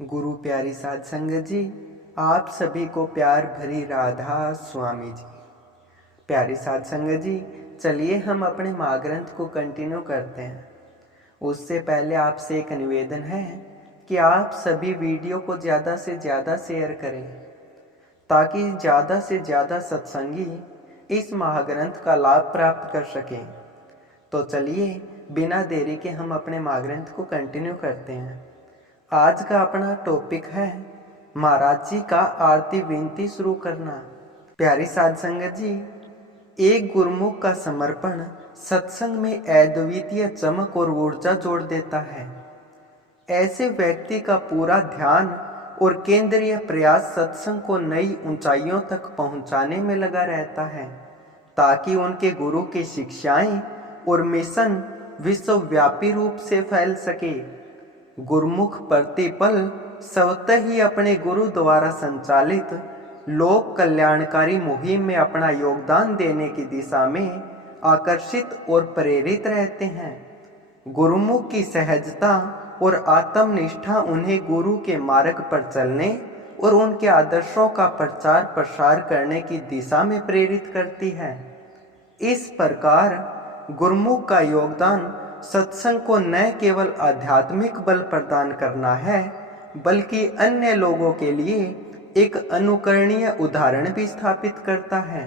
गुरु प्यारी साध संगत जी, आप सभी को प्यार भरी राधा स्वामी जी। प्यारी साध संगत जी, चलिए हम अपने माँ ग्रंथ को कंटिन्यू करते हैं। उससे पहले आपसे एक निवेदन है कि आप सभी वीडियो को ज़्यादा से ज़्यादा शेयर करें ताकि ज़्यादा से ज़्यादा सत्संगी इस महाग्रंथ का लाभ प्राप्त कर सकें। तो चलिए बिना देरी के हम अपने महाग्रंथ को कंटिन्यू करते हैं। आज का अपना टॉपिक है महाराज जी का आरती विनती शुरू करना। प्यारी साध संगत जी, एक गुरुमुख का समर्पण सत्संग में अद्वितीय चमक और ऊर्जा जोड़ देता है। ऐसे व्यक्ति का पूरा ध्यान और केंद्रीय प्रयास सत्संग को नई ऊंचाइयों तक पहुंचाने में लगा रहता है ताकि उनके गुरु की शिक्षाएं और मिशन विश्वव्यापी रूप से फैल सके। गुरुमुख प्रतिपल स्वतः ही अपने गुरु द्वारा संचालित लोक कल्याणकारी मुहिम में अपना योगदान देने की दिशा में आकर्षित और प्रेरित रहते हैं। गुरुमुख की सहजता और आत्मनिष्ठा उन्हें गुरु के मार्ग पर चलने और उनके आदर्शों का प्रचार प्रसार करने की दिशा में प्रेरित करती है। इस प्रकार गुरुमुख का योगदान सत्संग को न केवल आध्यात्मिक बल प्रदान करना है बल्कि अन्य लोगों के लिए एक अनुकरणीय उदाहरण भी स्थापित करता है।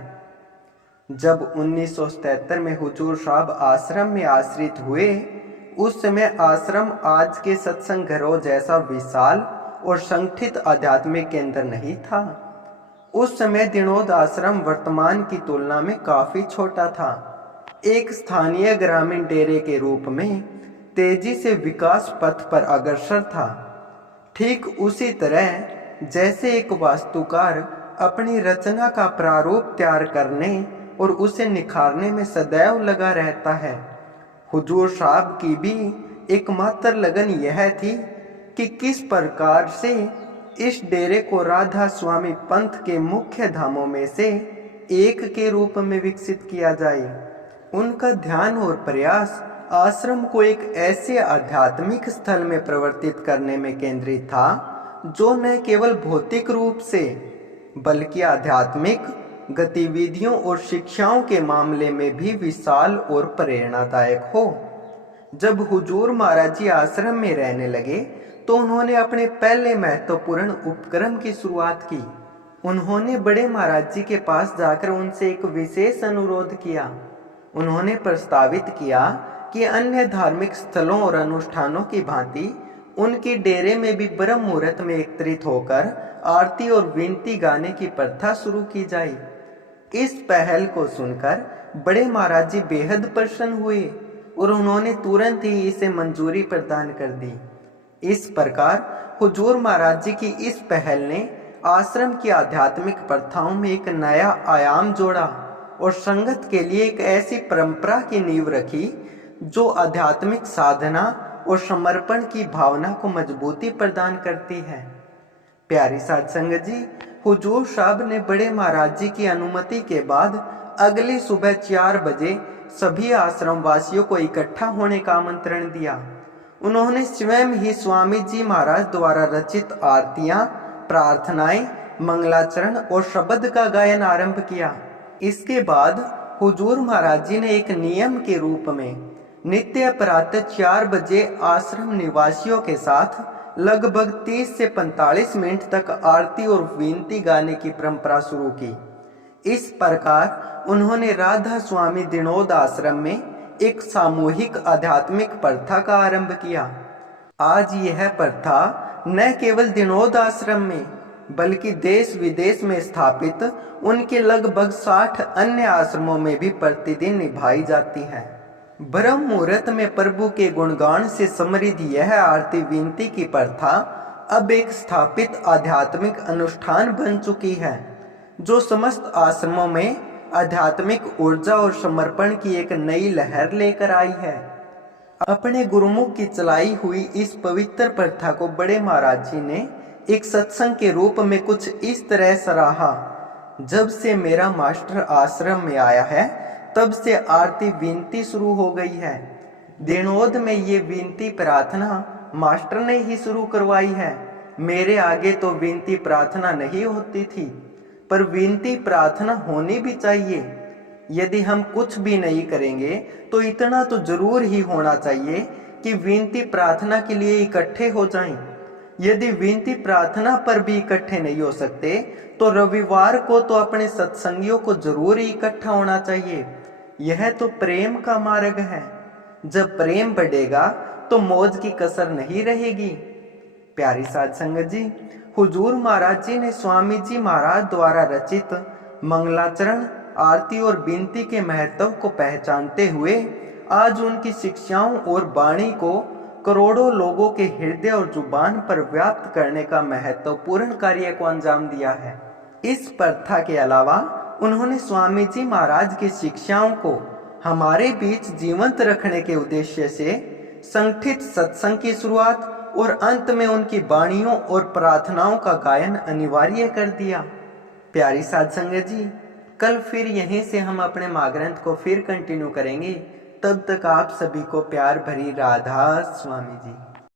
जब 1977 में हुजूर साहब आश्रम में आश्रित हुए, उस समय आश्रम आज के सत्संग घरों जैसा विशाल और संगठित आध्यात्मिक केंद्र नहीं था। उस समय दिनोद आश्रम वर्तमान की तुलना में काफी छोटा था, एक स्थानीय ग्रामीण डेरे के रूप में तेजी से विकास पथ पर अग्रसर था। ठीक उसी तरह जैसे एक वास्तुकार अपनी रचना का प्रारूप तैयार करने और उसे निखारने में सदैव लगा रहता है, हुजूर साहब की भी एकमात्र लगन यह थी कि किस प्रकार से इस डेरे को राधा स्वामी पंथ के मुख्य धामों में से एक के रूप में विकसित किया जाए। उनका ध्यान और प्रयास आश्रम को एक ऐसे आध्यात्मिक स्थल में परिवर्तित करने में केंद्रित था जो न केवल भौतिक रूप से बल्कि आध्यात्मिक गतिविधियों और शिक्षाओं के मामले में भी विशाल और प्रेरणादायक हो। जब हुजूर महाराज जी आश्रम में रहने लगे तो उन्होंने अपने पहले महत्वपूर्ण उपक्रम की शुरुआत की। उन्होंने बड़े महाराज जी के पास जाकर उनसे एक विशेष अनुरोध किया। उन्होंने प्रस्तावित किया कि अन्य धार्मिक स्थलों और अनुष्ठानों की भांति उनके डेरे में भी ब्रह्म मुहूर्त में एकत्रित होकर आरती और विनती गाने की प्रथा शुरू की जाए। इस पहल को सुनकर बड़े महाराज जी बेहद प्रसन्न हुए और उन्होंने तुरंत ही इसे मंजूरी प्रदान कर दी। इस प्रकार हुजूर महाराज जी की इस पहल ने आश्रम की आध्यात्मिक प्रथाओं में एक नया आयाम जोड़ा और संगत के लिए एक ऐसी परंपरा की नींव रखी जो आध्यात्मिक साधना और समर्पण की भावना को मजबूती प्रदान करती है। प्यारी साध संगत जी, हुजूर साहब ने बड़े महाराज जी की अनुमति के बाद अगली सुबह 4 बजे सभी आश्रम वासियों को इकट्ठा होने का आमंत्रण दिया। उन्होंने स्वयं ही स्वामी जी महाराज द्वारा रचित आरतियां, प्रार्थनाएं, मंगलाचरण और शब्द का गायन आरंभ किया। इसके बाद हुजूर महाराज जी ने एक नियम के रूप में नित्य प्रातः 4 बजे आश्रम निवासियों के साथ लगभग 30 से 45 मिनट तक आरती और विनती गाने की परंपरा शुरू की। इस प्रकार उन्होंने राधा स्वामी दिनोद आश्रम में एक सामूहिक आध्यात्मिक प्रथा का आरंभ किया। आज यह प्रथा न केवल दिनोद आश्रम में बल्कि देश विदेश में स्थापित उनके लगभग 60 अन्य आश्रमों में भी प्रतिदिन निभाई जाती है। ब्रह्म मुहूर्त में प्रभु के गुणगान से समृद्ध यह आरती विनती की प्रथा अब एक स्थापित आध्यात्मिक अनुष्ठान बन चुकी है जो समस्त आश्रमों में आध्यात्मिक ऊर्जा और समर्पण की एक नई लहर लेकर आई है। अपने गुरुमुख की चलाई हुई इस पवित्र प्रथा को बड़े महाराज जी ने एक सत्संग के रूप में कुछ इस तरह सराहा। जब से मेरा मास्टर आश्रम में आया है तब से आरती विनती शुरू हो गई है। दिनोद में ये विनती प्रार्थना मास्टर ने ही शुरू करवाई है। मेरे आगे तो विनती प्रार्थना नहीं होती थी, पर विनती प्रार्थना होनी भी चाहिए। यदि हम कुछ भी नहीं करेंगे तो इतना तो जरूर ही होना चाहिए कि विनती प्रार्थना के लिए इकट्ठे हो जाएं। यदि विनती प्रार्थना पर भी इकट्ठे नहीं हो सकते तो रविवार को तो अपने सत्संगियों को जरूर ही इकट्ठा होना चाहिए। यह तो प्रेम का मार्ग है। जब प्रेम बढ़ेगा तो मौज की कसर नहीं रहेगी। प्यारी साध संगत जी, हुजूर महाराज जी ने स्वामी जी महाराज द्वारा रचित मंगलाचरण, आरती और विनती के महत्व को पहचानते हुए आज उनकी शिक्षाओं और वाणी को करोड़ों लोगों के हृदय और जुबान पर व्याप्त करने का महत्वपूर्ण कार्य को अंजाम दिया है। इस प्रथा के अलावा उन्होंने स्वामी जी महाराज की शिक्षाओं को हमारे बीच जीवंत रखने के उद्देश्य से संगठित सत्संग की शुरुआत और अंत में उनकी वाणियों और प्रार्थनाओं का गायन अनिवार्य कर दिया। प्यारी साध संगत जी, कल फिर यहीं से हम अपने महाग्रंथ को फिर कंटिन्यू करेंगे। तब तक आप सभी को प्यार भरी राधा। स्वामी जी।